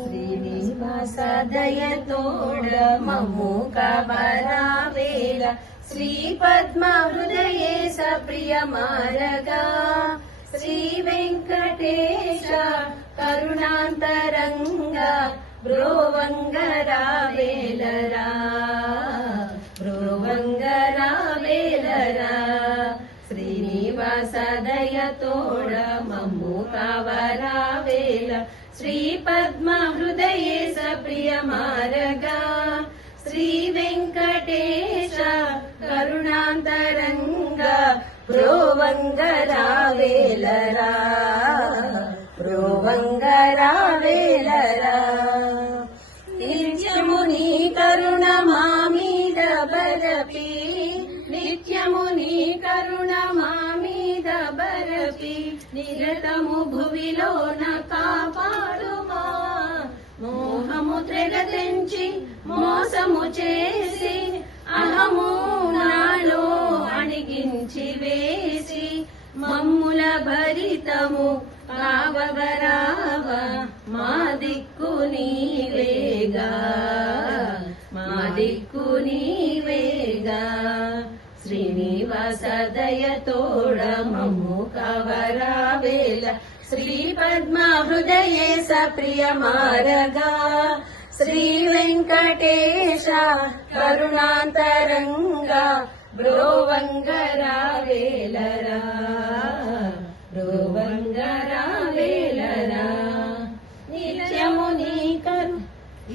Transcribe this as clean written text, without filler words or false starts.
శ్రీనివాస దయతోడ మమ్ము కవరావేల శ్రీ పద్మ హృదయేశ ప్రియ మారగా శ్రీ వెంకటేశ కరుణాంతరంగా బ్రోవంగరావేలరా బ్రోవంగరావేలరా శ్రీనివాస దయతోడ మమ్ము కవరావేల శ్రీ పద్మ హృదయేశ ప్రియ మారగా శ్రీ వెంకటేశ కరుణాంతరంగా బ్రోవంగరావేలరా బ్రోవంగరావేలరా నిత్యము నీ కరుణ మా మీద బరపి నిత్యము నీ కరుణ మా మీద బరపి నిరతము భువిలోన కాపాడుమా మోహము త్రెగతెంచి మోసము చేసి అహము నాలో అణిగించి వేసి మమ్ముల భరితము కావగరావ మా దిక్కు నీవేగా మా దిక్కు నీవేగా శ్రీనివాస దయతోడ మమ్ము కవరావేల శ్రీ పద్మ హృదయేశ ప్రియ మారగా శ్రీ వెంకటేశ కరుణాంతరంగా బ్రోవంగరావేలరా బ్రోవంగరా